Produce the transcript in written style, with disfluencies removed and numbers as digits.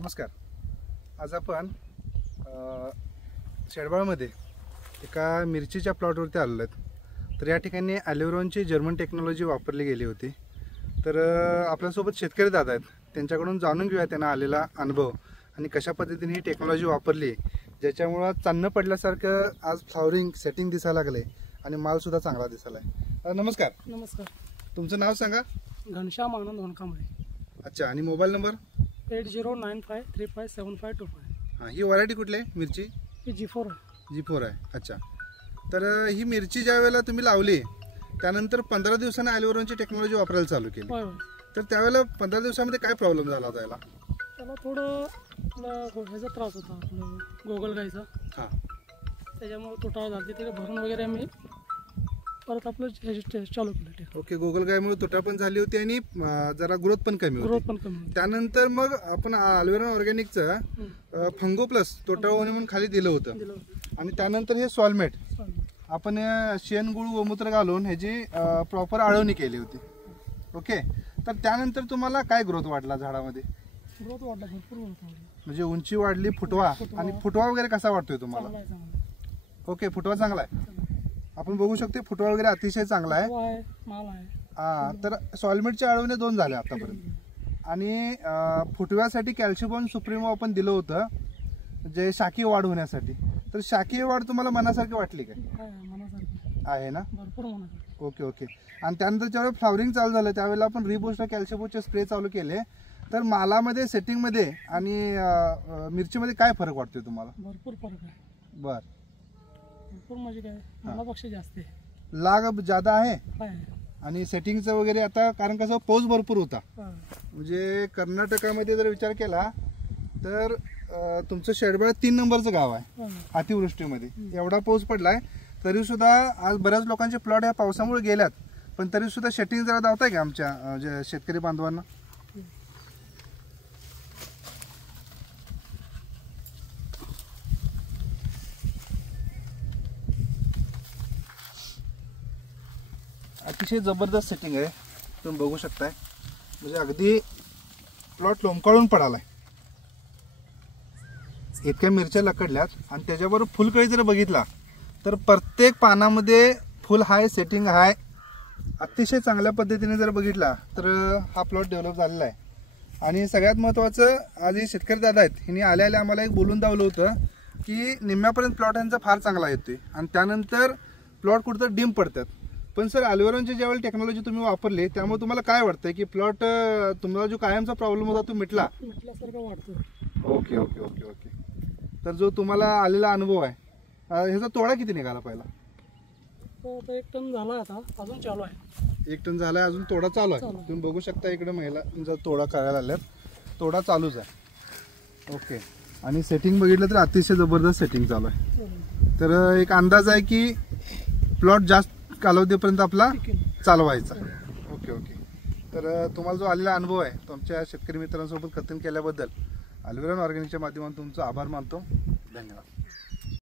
नमस्कार. आज आपण शेडबाळमध्ये एका मिरचीच्या प्लॉटवरती आलेलो आहेत. तर या ठिकाणी ॲल्युरॉनची जर्मन टेक्नॉलॉजी वापरली गेली होती. तर आपल्यासोबत शेतकरी दादा आहेत, त्यांच्याकडून जाणून घेऊया त्यांना आलेला अनुभव आणि कशा पद्धतीने ही टेक्नॉलॉजी वापरली, ज्याच्यामुळं चांदणं पडल्यासारखं आज फ्लॉवरिंग सेटिंग दिसायला लागले आणि मालसुद्धा चांगला दिसायला आहे. नमस्कार. नमस्कार. तुमचं नाव सांगा. घनश्याम आनंद वनकांबळे. अच्छा, आणि मोबाईल नंबर? 8095357525. हां, ही व्हरायटी कुठली आहे मिरची? ही G4 आहे. G4 आहे. अच्छा, तर ही मिरची ज्या वेळेला तुम्ही लावली त्यानंतर 15 दिवसांनी ॲल्युरॉनची टेक्नॉलॉजी वापरायला चालू केली. होय. तर त्यावेळेला 15 दिवसामध्ये काय प्रॉब्लेम झाला होता याला? त्याला थोडं ह्याचा त्रास होता, आपलं गोगल गायचा. हां, त्याच्यामुळे तुटाळ झाली. ते भरून वगैरे आम्ही परत आपलं ह्याची टेस्ट चालू केलं. ओके. गोगल गायमुळे तुटा पण झाली होती आणि जरा ग्रोथ पण कमी ग्रोथ होती. पण कमी होती. त्यानंतर मग आपण ॲल्युरॉन ऑर्गॅनिकचं फंगो प्लस तोटावणी म्हणून खाली दिलं होतं दिलं होतं. आणि त्यानंतर हे सॉल्मेट चालेल. आपण शेणगुळ गोमूत्र घालून ह्याची प्रॉपर आळवणी केली होती. ओके. तर त्यानंतर तुम्हाला काय ग्रोथ वाढला झाडामध्ये? ग्रोथ वाढला, भरपूर ग्रोथ वाढला. म्हणजे उंची वाढली, फुटवा. आणि फुटवा वगैरे कसा वाटतोय तुम्हाला? चांगला आहे, चांगला आहे. ओके, फुटवा चांगला आहे. आपण बघू शकतो फुटवा वगैरे अतिशय चांगला आहे. फुटवा आहे, माल आहे. हा, तर सॉल्मेटचे आळवणे 2 झाले आतापर्यंत. आणि फुटव्यासाठी कॅल्शियम सुप्रीमो आपण दिलं होतं, जे शाखीय वाढ होण्यासाठी. तर शाखीय वाढ तुम्हाला मनासारखी वाटली काय? मनासारखी आहे ना? भरपूर मनासारखी. Okay okay. आणि त्यानंतर ज्यावेळेला फ्लॉवरिंग चालू झालं त्यावेळेला आपण रिबूस्टर कॅल्शियमचे स्प्रे चालू केले. तर मालामध्ये सेटिंगमध्ये आणि मिरचीमध्ये काय फरक वाटतोय तुम्हाला? भरपूर फरक आहे. बर. भरपूर म्हणजे काय, मालापेक्षा जास्त आहे. लाग ज्यादा आहे आहे. आणि सेटिंगचं वगैरे आता, कारण कसं पाऊस भरपूर होता. हा. म्हणजे कर्नाटकामध्ये जर विचार केला तर तुमचं शेडबाळ 3 नंबरचं गाव आहे हा. अतिवृष्टीमध्ये. एवढा पाऊस पडलाय तरी सुद्धा आज बऱ्याच लोकांचे प्लॉट ह्या पावसामुळे गेल्यात, पण तरी सुद्धा शेटिंग जरा धावताय का आमच्या जे शेतकरी बांधवांना? अतिशय जबरदस्त सेटिंग आहे, तुम्ही बघू शकताय. म्हणजे अगदी प्लॉट लोंबकाळून पडालाय. इतक्या मिरच्या लकडल्यात आणि त्याच्याबरोबर फुलकळी जर बघितला तर प्रत्येक पानामध्ये फुल हाय, सेटिंग हाय. अतिशय चांगल्या पद्धतीने जर बघितला तर हा प्लॉट डेव्हलप झालेला आहे. आणि सगळ्यात महत्त्वाचं, आज हे शेतकरी दादा आहेत, हिने आल्या आम्हाला एक बोलून दावलं होतं की निम्म्यापर्यंत प्लॉट यांचा फार चांगला येतोय आणि त्यानंतर प्लॉट कुठं डिम पडतात. पण सर, ॲल्युरॉनची ज्यावेळी टेक्नॉलॉजी तुम्ही वापरली त्यामुळे तुम्हाला काय वाटतंय की प्लॉट तुम्हाला जो कायमचा प्रॉब्लेम होता तो मिटला? म्हटल्यासारखं वाटतं. Okay okay okay okay. तर जो तुम्हाला आलेला अनुभव आहे, ह्याचा तोडा किती निघाला पहिला? तो आता 1 टन झाला, आता अजून चालू आहे. 1 टन झालाय, अजून तोडा चालू आहे. तुम्ही बघू शकता इकडे महिला तुमचा तोडा करायला आल्यात, तोडा चालूच आहे. ओके. आणि सेटिंग बघितलं तर अतिशय जबरदस्त सेटिंग चालू आहे. तर एक अंदाज आहे की प्लॉट जास्त कालावधीपर्यंत आपला चालवायचा. Okay okay. तर तुम्हाला जो आलेला अनुभव आहे तुमच्या शेतकरी मित्रांसोबत कथन केल्याबद्दल ॲल्युरॉन ऑर्गॅनिकच्या माध्यमातून तुमचा आभार मानतो. धन्यवाद.